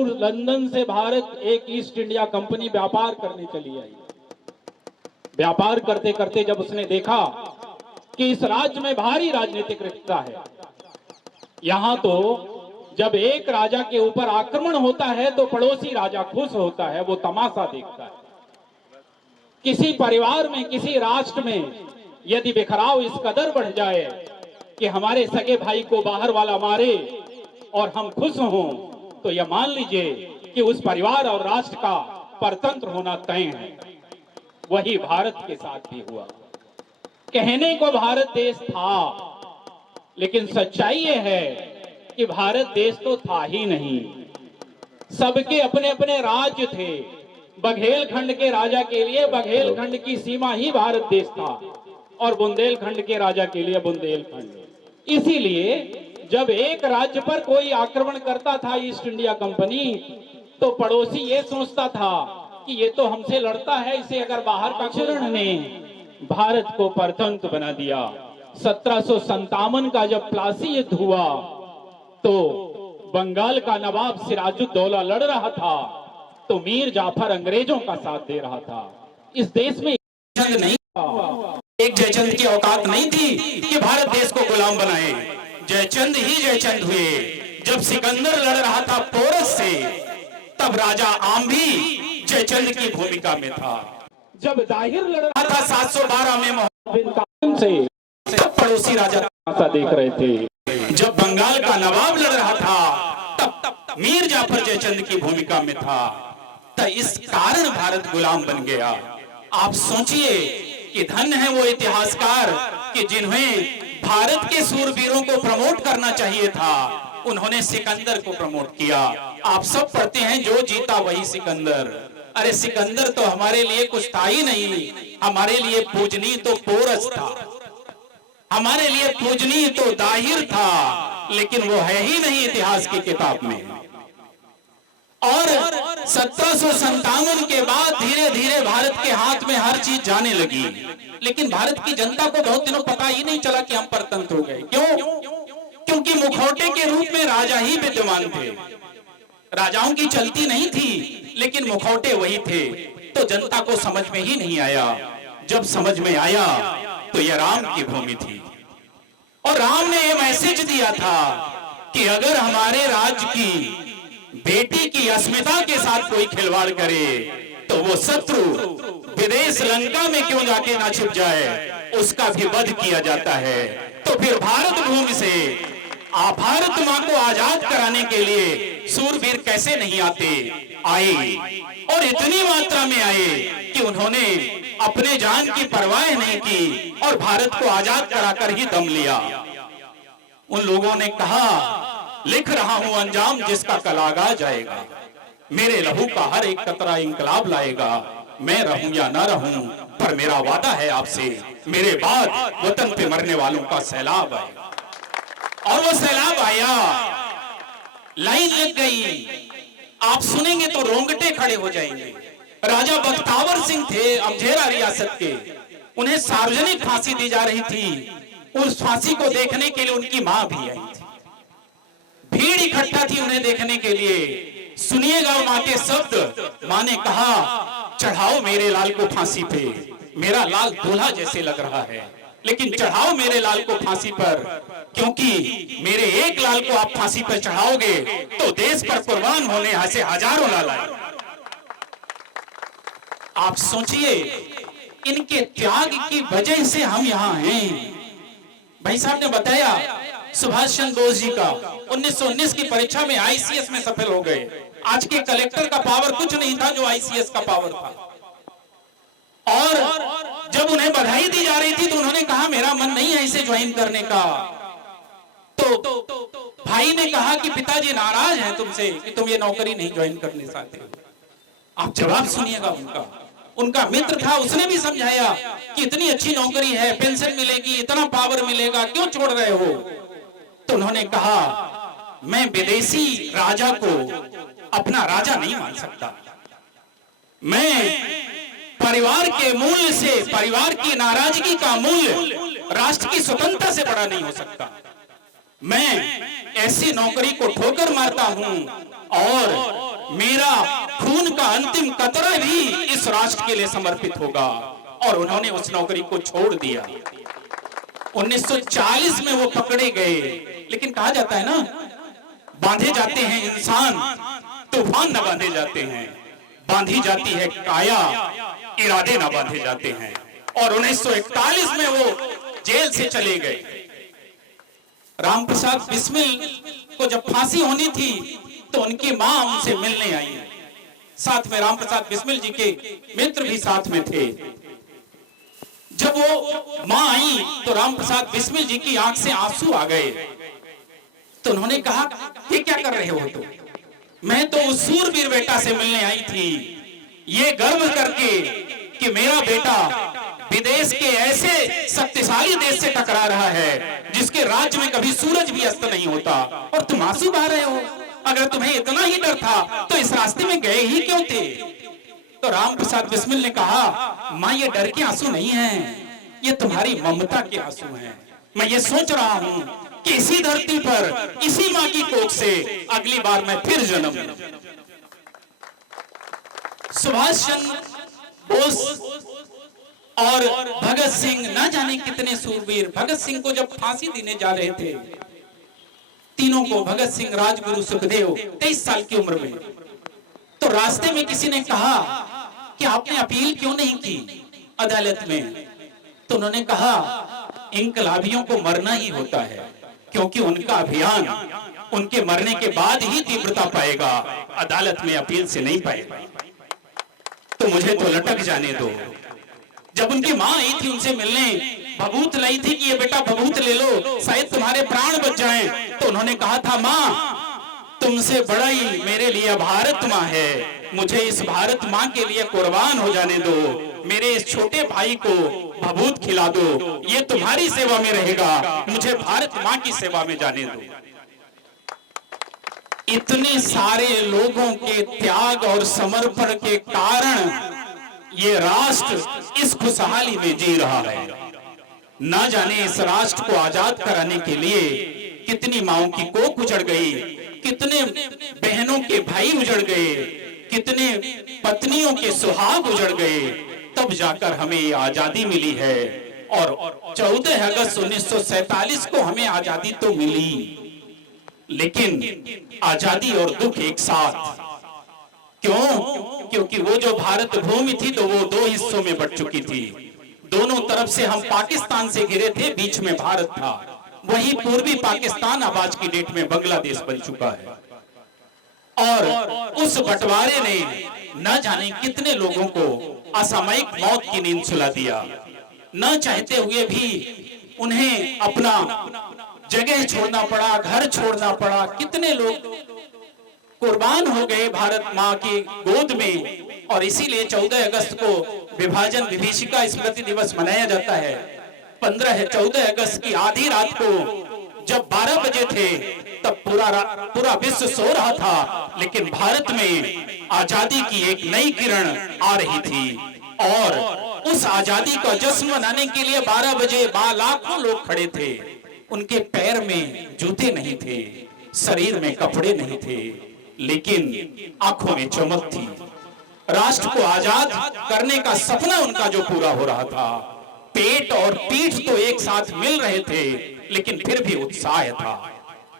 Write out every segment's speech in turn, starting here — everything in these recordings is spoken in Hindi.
लंदन से भारत एक ईस्ट इंडिया कंपनी व्यापार करने चली आई। व्यापार करते करते जब उसने देखा कि इस राज्य में भारी राजनीतिक रिक्तता है, यहां तो जब एक राजा के ऊपर आक्रमण होता है तो पड़ोसी राजा खुश होता है, वो तमाशा देखता है। किसी परिवार में, किसी राष्ट्र में यदि बिखराव इस कदर बढ़ जाए कि हमारे सगे भाई को बाहर वाला मारे और हम खुश हों, तो यह मान लीजिए कि उस परिवार और राष्ट्र का परतंत्र होना तय है। वही भारत के साथ भी हुआ। कहने को भारत देश था, लेकिन सच्चाई यह है कि भारत देश तो था ही नहीं। सबके अपने अपने राज्य थे। बघेलखंड के राजा के लिए बघेलखंड की सीमा ही भारत देश था और बुंदेलखंड के राजा के लिए बुंदेलखंड। इसीलिए जब एक राज्य पर कोई आक्रमण करता था ईस्ट इंडिया कंपनी, तो पड़ोसी ये सोचता था कि ये तो हमसे लड़ता है, इसे अगर बाहर का चरण ने भारत को परतंत्र बना दिया। 1757 का जब प्लासी युद्ध हुआ तो बंगाल का नवाब सिराजुद्दौला लड़ रहा था, तो मीर जाफर अंग्रेजों का साथ दे रहा था। इस देश में जयचंद नहीं था, एक जयचंद की औकात नहीं थी कि भारत देश को गुलाम बनाए। जयचंद ही जयचंद हुए। जब सिकंदर लड़ रहा था पोरस से, तब राजा आम भी जयचंद की भूमिका में था। जब दाहिर लड़ रहा था 712 में मोहम्मद बिन कासिम से, तब पड़ोसी राजा तमाशा देख रहे थे। जब बंगाल का नवाब लड़ रहा था, तब मीर जाफर जयचंद की भूमिका में था। तो इस कारण भारत गुलाम बन गया। आप सोचिए कि धन है वो इतिहासकार कि जिन्हें भारत के सूरवीरों को प्रमोट करना चाहिए था, उन्होंने सिकंदर को प्रमोट किया। आप सब पढ़ते हैं जो जीता वही सिकंदर। अरे सिकंदर तो हमारे लिए कुछ था ही नहीं। हमारे लिए पूजनीय तो पोरस था, हमारे लिए पूजनीय तो दाहिर था, लेकिन वो है ही नहीं इतिहास की किताब में। और 1757 के बाद धीरे धीरे भारत के हाथ में हर चीज जाने लगी, लेकिन भारत की जनता को बहुत दिनों पता ही नहीं चला कि हम परतंत्र हो गए। क्यों? क्योंकि मुखौटे के रूप में राजा ही विद्यमान थे। राजाओं की चलती नहीं थी, लेकिन मुखौटे वही थे। तो जनता को समझ में ही नहीं आया। जब समझ में आया तो यह राम की भूमि थी, और राम ने यह मैसेज दिया था कि अगर हमारे राज्य की बेटी की अस्मिता के साथ कोई खिलवाड़ करे तो वो शत्रु विदेश लंका में क्यों जाके ना छिप जाए, उसका भी वध किया जाता है। तो फिर भारत भूमि से भारत मां को आजाद कराने के लिए सूरवीर कैसे नहीं आए, और इतनी मात्रा में आए कि उन्होंने अपने जान की परवाह नहीं की और भारत को आजाद कराकर ही दम लिया। उन लोगों ने कहा, लिख रहा हूं अंजाम जिसका कल आगा जाएगा, मेरे लहू का हर एक कतरा इंकलाब लाएगा। मैं रहूं या ना रहूं, पर मेरा वादा है आपसे, मेरे बाद वतन पे मरने वालों का सैलाब आएगा। और वो सैलाब आया, लाइन लग गई। आप सुनेंगे तो रोंगटे खड़े हो जाएंगे। राजा बख्तावर सिंह थे अमझेरा रियासत के, उन्हें सार्वजनिक फांसी दी जा रही थी। उस फांसी को देखने के लिए उनकी मां भी आई थी। भीड़ इकट्ठा थी उन्हें देखने के लिए। सुनिएगा मां के शब्द। मां ने कहा, चढ़ाओ मेरे लाल को फांसी पे, मेरा लाल दूल्हा जैसे लग रहा है, लेकिन चढ़ाओ मेरे लाल को फांसी पर, क्योंकि मेरे एक लाल को आप फांसी पर चढ़ाओगे तो देश पर कुर्बान होने से हजारों लाल आए। आप सोचिए, इनके त्याग की वजह से हम यहां हैं। भाई साहब ने बताया सुभाष चंद्र बोस जी का 1919 की परीक्षा में आईसीएस में सफल हो गए। आज के कलेक्टर का पावर कुछ नहीं था जो आईसीएस का पावर था। और जब उन्हें बधाई दी जा रही थी तो उन्होंने कहा, मेरा मन नहीं है इसे ज्वाइन करने का। तो भाई ने कहा कि पिताजी नाराज हैं तुमसे कि तुम ये नौकरी नहीं ज्वाइन करने चाहते हो। आप जवाब सुनिएगा उनका। उनका मित्र था, उसने भी समझाया कि इतनी अच्छी नौकरी है, पेंशन मिलेगी, इतना पावर मिलेगा, क्यों छोड़ रहे हो? तो उन्होंने कहा, मैं विदेशी राजा को अपना राजा नहीं मान सकता। मैं परिवार के मूल्य से, परिवार की नाराजगी का मूल्य राष्ट्र की स्वतंत्रता से बड़ा नहीं हो सकता। मैं ऐसी नौकरी को ठोकर मारता हूं और मेरा खून का अंतिम कतरा भी इस राष्ट्र के लिए समर्पित होगा। और उन्होंने उस नौकरी को छोड़ दिया। 1940 में वो पकड़े गए, लेकिन कहा जाता है ना, बांधे जाते हैं इंसान, तूफान न बांधे जाते हैं, बांधी जाती है काया, इरादे न बांधे जाते हैं। और 1941 में वो जेल से चले गए। राम प्रसाद बिस्मिल को जब फांसी होनी थी तो उनकी मां उनसे मिलने आई। साथ में राम प्रसाद बिस्मिल जी के मित्र भी साथ में थे। जब वो मां आई तो राम प्रसाद बिस्मिल जी की आंख से आंसू आ गए। तो उन्होंने कहा, ये क्या कर रहे हो तुम? मैं तो उस सूरवीर बेटा से मिलने आई थी, ये गर्व करके कि मेरा बेटा विदेश के ऐसे शक्तिशाली देश से टकरा रहा है जिसके राज्य में कभी सूरज भी अस्त नहीं होता, और तुम आंसू बहा रहे हो। अगर तुम्हें इतना ही डर था तो इस रास्ते में गए ही क्यों थे? तो राम प्रसाद बिस्मिल ने कहा, मां ये डर के आंसू नहीं हैं, ये तुम्हारी ममता के आंसू हैं। मैं ये सोच रहा हूं कि इसी धरती पर इसी मां की कोख से अगली बार मैं फिर जन्म लूं। सुभाष चंद्र बोस और भगत सिंह, ना जाने कितने सूरवीर, भगत सिंह को जब फांसी देने जा रहे थे, तीनों को, भगत सिंह, राजगुरु, सुखदेव, 23 साल की उम्र में, तो रास्ते में किसी ने कहा कि आपने अपील क्यों नहीं की अदालत में? तो उन्होंने कहा, इनकलाबियों को मरना ही होता है, क्योंकि उनका अभियान उनके मरने के बाद ही तीव्रता पाएगा, अदालत में अपील से नहीं पाएगा। तो मुझे तो लटक जाने दो। जब उनकी मां आई थी उनसे मिलने, भभूत लाई थी कि ये बेटा भभूत ले लो, शायद तुम्हारे प्राण बच जाएं, तो उन्होंने कहा था, मां तुमसे बड़ा ही मेरे लिए भारत मां है, मुझे इस भारत मां के लिए कुर्बान हो जाने दो, मेरे इस छोटे भाई को भभूत खिला दो, ये तुम्हारी सेवा में रहेगा, मुझे भारत मां की सेवा में जाने दो। इतने सारे लोगों के त्याग और समर्पण के कारण ये राष्ट्र इस खुशहाली में जी रहा है। ना जाने इस राष्ट्र को आजाद कराने के लिए कितनी माओं की कोख उजड़ गई, कितने बहनों के भाई उजड़ गए, कितने पत्नियों के सुहाग उजड़ गए, तब जाकर हमें ये आजादी मिली है। और 14 अगस्त 1947 को हमें आजादी तो मिली, लेकिन आजादी और दुख एक साथ। क्यों? क्योंकि वो जो भारत भूमि थी तो वो 2 हिस्सों में बट चुकी थी। दोनों तरफ से हम पाकिस्तान से घिरे थे, बीच में भारत था। वही पूर्वी पाकिस्तान अब आज की डेट में बांग्लादेश बन चुका है। और उस बंटवारे ने न जाने कितने लोगों को असामयिक मौत की नींद सुला दिया। न चाहते हुए भी उन्हें अपना जगह छोड़ना पड़ा, घर छोड़ना पड़ा। कितने लोग कुर्बान हो गए भारत मां की गोद में। और इसीलिए 14 अगस्त को विभाजन विभीषिका स्मृति दिवस मनाया जाता है। 14 अगस्त की आधी रात को जब 12 बजे थे तब पूरा विश्व सो रहा था, लेकिन भारत में आजादी की एक नई किरण आ रही थी। और उस आजादी का जश्न मनाने के लिए 12 बजे लाखों लोग खड़े थे। उनके पैर में जूते नहीं थे, शरीर में कपड़े नहीं थे, लेकिन आंखों में चमक थी। राष्ट्र को आजाद करने का सपना उनका जो पूरा हो रहा था। पेट और पीठ तो एक साथ मिल रहे थे, लेकिन फिर भी उत्साह था।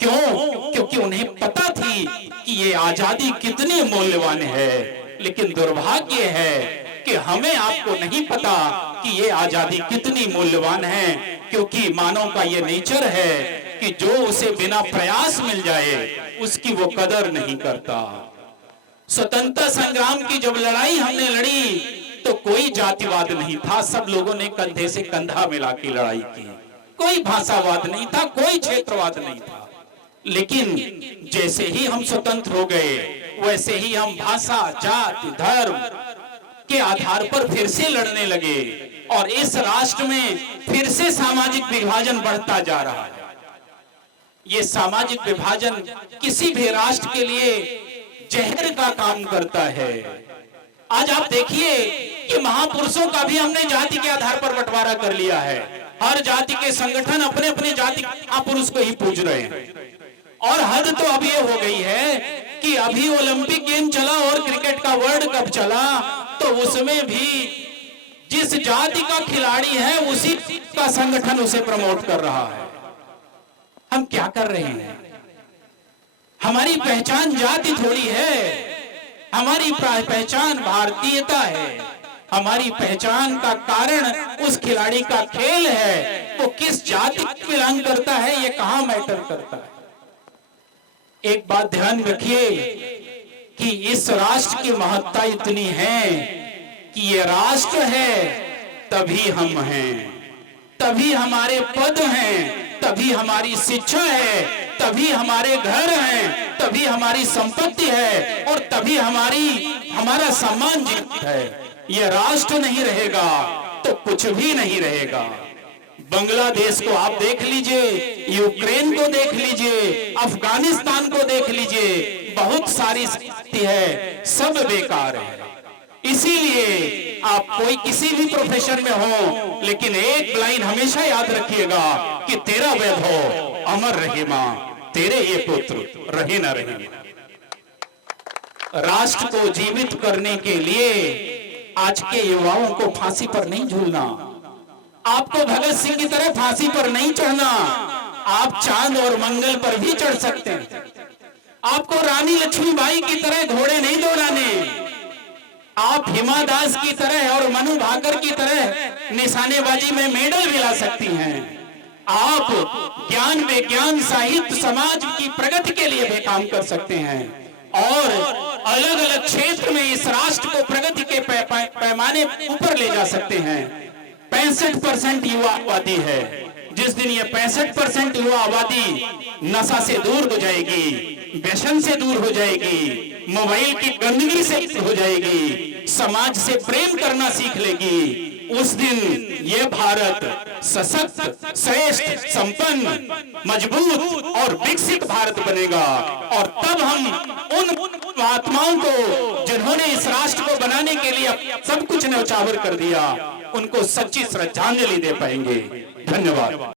क्यों? क्योंकि उन्हें पता थी कि ये आजादी कितनी मूल्यवान है। लेकिन दुर्भाग्य है कि हमें आपको नहीं पता कि ये आजादी कितनी मूल्यवान है, क्योंकि मानव का ये नेचर है कि जो उसे बिना प्रयास मिल जाए उसकी वो कदर नहीं करता। स्वतंत्रता संग्राम की जब लड़ाई हमने लड़ी तो कोई जातिवाद नहीं था, सब लोगों ने कंधे से कंधा मिला के लड़ाई की। कोई भाषावाद नहीं था, कोई क्षेत्रवाद नहीं था। लेकिन जैसे ही हम स्वतंत्र हो गए, वैसे ही हम भाषा, जाति, धर्म के आधार पर फिर से लड़ने लगे। और इस राष्ट्र में फिर से सामाजिक विभाजन बढ़ता जा रहा है। ये सामाजिक विभाजन किसी भी राष्ट्र के लिए जहर का काम करता है। आज आप देखिए कि महापुरुषों का भी हमने जाति के आधार पर बंटवारा कर लिया है। हर जाति के संगठन अपने अपने जाति महापुरुष को ही पूज रहे हैं। और हद तो अब ये हो गई है कि अभी ओलंपिक गेम चला और क्रिकेट का वर्ल्ड कप चला, तो उसमें भी जिस जाति का खिलाड़ी है उसी का संगठन उसे प्रमोट कर रहा है। हम क्या कर रहे हैं? हमारी पहचान जाति थोड़ी है, हमारी पहचान भारतीयता है। हमारी पहचान का कारण उस खिलाड़ी का खेल है, वो किस जाति में बिलोंग करता है, ये कहां मैटर करता है। एक बात ध्यान रखिए कि इस राष्ट्र की महत्ता इतनी है कि ये राष्ट्र है तभी हम हैं, तभी हमारे पद हैं, तभी हमारी शिक्षा है, तभी हमारे घर हैं, तभी हमारी संपत्ति है और तभी हमारा सम्मान जीवित है। ये राष्ट्र नहीं रहेगा तो कुछ भी नहीं रहेगा। बांग्लादेश को आप देख लीजिए, यूक्रेन को देख लीजिए, अफगानिस्तान को देख लीजिए, बहुत सारी स्थिति है, सब बेकार है। इसीलिए आप कोई किसी भी प्रोफेशन में हो, लेकिन एक लाइन हमेशा याद रखिएगा कि तेरा वैभव अमर रहे मां, तेरे ये पुत्र रहे ना रहे। राष्ट्र को जीवित करने के लिए आज के युवाओं को फांसी पर नहीं झूलना, आपको भगत सिंह की तरह फांसी पर नहीं चढ़ना, आप चांद और मंगल पर भी चढ़ सकते हैं। आपको रानी लक्ष्मीबाई की तरह घोड़े नहीं दौड़ाने, आप हिमा दास की तरह और मनु भाकर की तरह निशानेबाजी में मेडल भी ला सकती हैं। आप ज्ञान, विज्ञान, साहित्य, समाज की प्रगति के लिए भी काम कर सकते हैं और अलग अलग क्षेत्र में इस राष्ट्र को प्रगति के पैमाने ऊपर ले जा सकते हैं। 65% युवा आबादी है। जिस दिन ये 65% युवा आबादी नशा से दूर हो जाएगी, व्यसन से दूर हो जाएगी, मोबाइल की गंदगी से हो जाएगी, समाज से प्रेम करना सीख लेगी, उस दिन ये भारत सशक्त, श्रेष्ठ, संपन्न, मजबूत और विकसित भारत बनेगा। और तब हम उन आत्माओं को जिन्होंने इस राष्ट्र को बनाने के लिए सब कुछ न्यौछावर कर दिया, उनको सच्ची श्रद्धांजलि दे पाएंगे। धन्यवाद।